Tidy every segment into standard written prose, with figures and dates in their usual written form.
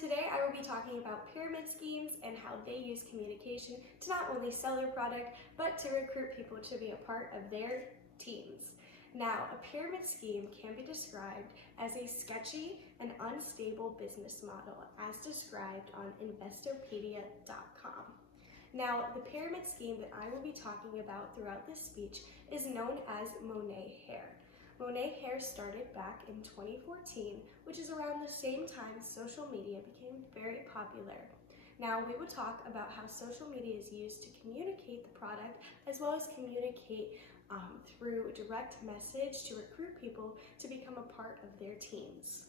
Today I will be talking about pyramid schemes and how they use communication to not only sell their product, but to recruit people to be a part of their teams. Now, a pyramid scheme can be described as a sketchy and unstable business model as described on Investopedia.com. Now, the pyramid scheme that I will be talking about throughout this speech is known as Monet Hair. Monet Hair started back in 2014, which is around the same time social media became very popular. Now, we will talk about how social media is used to communicate the product as well as communicate through direct message to recruit people to become a part of their teams.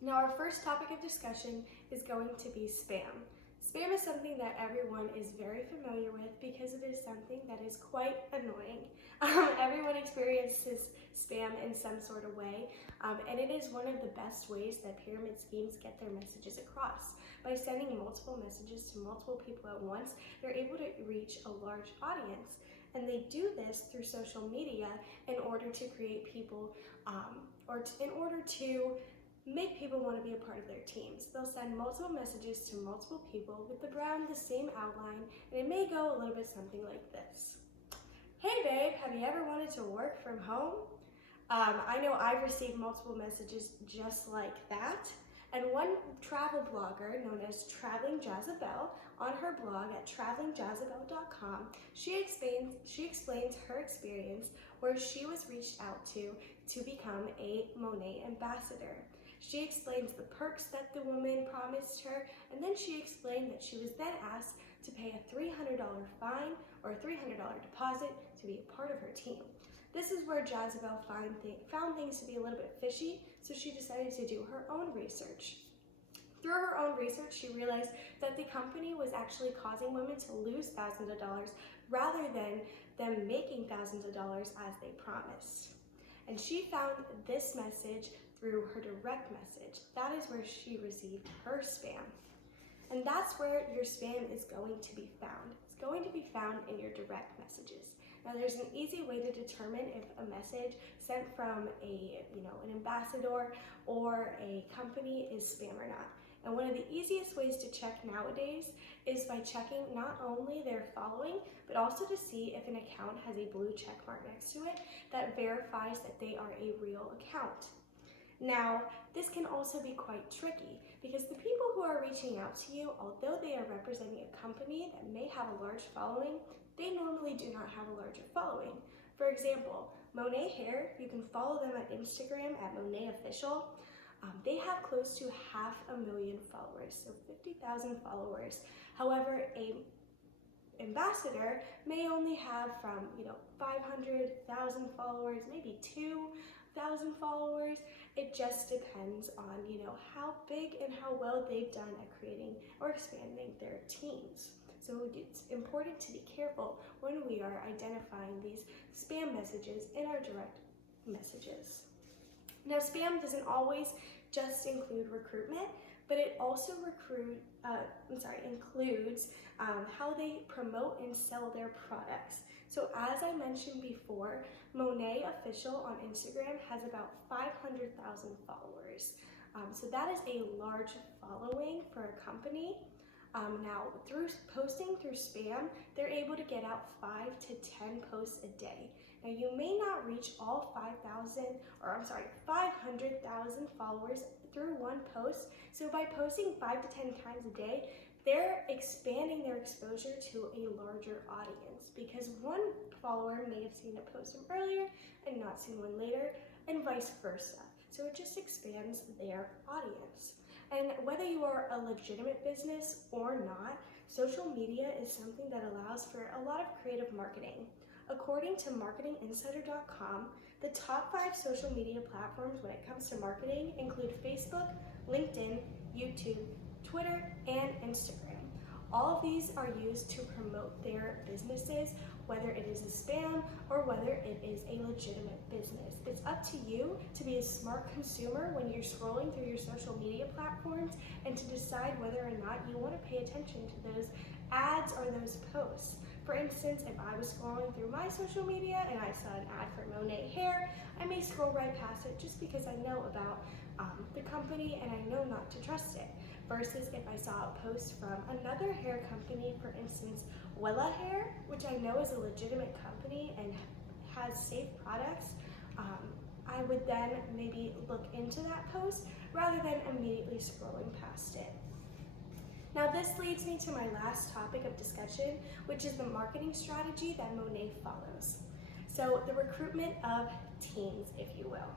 Now, our first topic of discussion is going to be spam. Spam is something that everyone is very familiar with because it is something that is quite annoying. Everyone experiences spam in some sort of way, and it is one of the best ways that pyramid schemes get their messages across. By sending multiple messages to multiple people at once, they're able to reach a large audience. And they do this through social media in order to create people, in order to make people want to be a part of their teams. They'll send multiple messages to multiple people with around the same outline, and it may go a little bit something like this. Hey babe, have you ever wanted to work from home? I know I've received multiple messages just like that. And one travel blogger known as Traveling Jazabelle, on her blog at travelingjazabelle.com, she explains her experience where she was reached out to become a Monet ambassador. She explains the perks that the woman promised her, and then she explained that she was then asked to pay a $300 fine or a $300 deposit to be a part of her team. This is where Jazabelle found things to be a little bit fishy, so she decided to do her own research. Through her own research, she realized that the company was actually causing women to lose thousands of dollars rather than them making thousands of dollars as they promised. And she found this message through her direct message. That is where she received her spam. And that's where your spam is going to be found. It's going to be found in your direct messages. Now, there's an easy way to determine if a message sent from an ambassador or a company is spam or not. And one of the easiest ways to check nowadays is by checking not only their following, but also to see if an account has a blue check mark next to it that verifies that they are a real account. Now, this can also be quite tricky because the people who are reaching out to you, although they are representing a company that may have a large following, they normally do not have a larger following. For example, Monet Hair, you can follow them at Instagram at Monet Official. They have close to 500,000 followers, so 50,000 followers. However, a ambassador may only have from 500,000 followers, maybe 2,000 followers. It just depends on how big and how well they've done at creating or expanding their teams. So it's important to be careful when we are identifying these spam messages in our direct messages. Now, spam doesn't always just include recruitment, but it also includes how they promote and sell their products. So as I mentioned before, Monet Official on Instagram has about 500,000 followers. So that is a large following for a company. Now, through posting through spam, they're able to get out 5 to 10 posts a day. Now, you may not reach all 500,000 followers through one post. So by posting 5 to 10 times a day, they're expanding their exposure to a larger audience because one follower may have seen a post from earlier and not seen one later, and vice versa. So it just expands their audience. And whether you are a legitimate business or not, social media is something that allows for a lot of creative marketing. According to marketinginsider.com, the top 5 social media platforms when it comes to marketing include Facebook, LinkedIn, YouTube, Twitter, and Instagram. All of these are used to promote their businesses, whether it is a spam or whether it is a legitimate business. It's up to you to be a smart consumer when you're scrolling through your social media platforms and to decide whether or not you want to pay attention to those ads or those posts. For instance, if I was scrolling through my social media and I saw an ad for Monet Hair, I may scroll right past it just because I know about the company and I know not to trust it. versus if I saw a post from another hair company, for instance, Wella Hair, which I know is a legitimate company and has safe products. I would then maybe look into that post rather than immediately scrolling past it. Now this leads me to my last topic of discussion, which is the marketing strategy that Monat follows. So the recruitment of teams, if you will.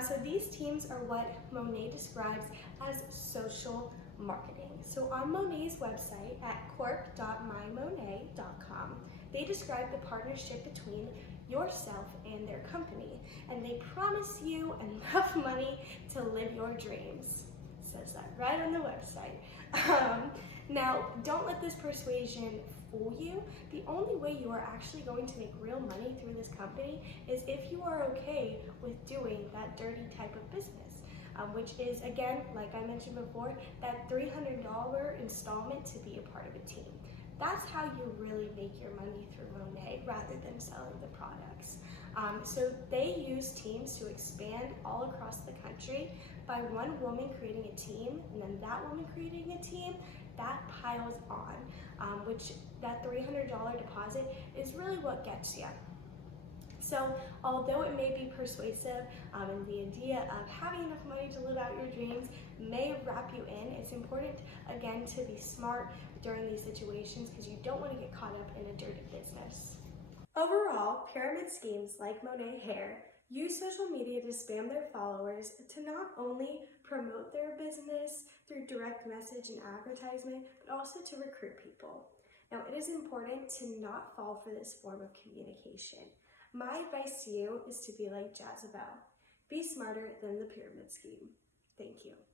So these teams are what Monat describes as social marketing. So on Monat's website at corp.mymonat.com, they describe the partnership between yourself and their company, and they promise you enough money to live your dreams. It says that right on the website. Now, don't let this persuasion fool you. The only way you are actually going to make real money through this company is if you are okay with doing that dirty type of business, which is, again, like I mentioned before, that $300 installment to be a part of a team. That's how you really make your money through Monat rather than selling the products. So they use teams to expand all across the country by one woman creating a team, and then that woman creating a team, that piles on, which that $300 deposit is really what gets you. So although it may be persuasive and the idea of having enough money to live out your dreams may wrap you in, it's important, again, to be smart during these situations because you don't want to get caught up in a dirty business. Overall, pyramid schemes like Monat Hair use social media to spam their followers to not only promote their business through direct message and advertisement, but also to recruit people. Now, it is important to not fall for this form of communication. My advice to you is to be like Jezebel. Be smarter than the pyramid scheme. Thank you.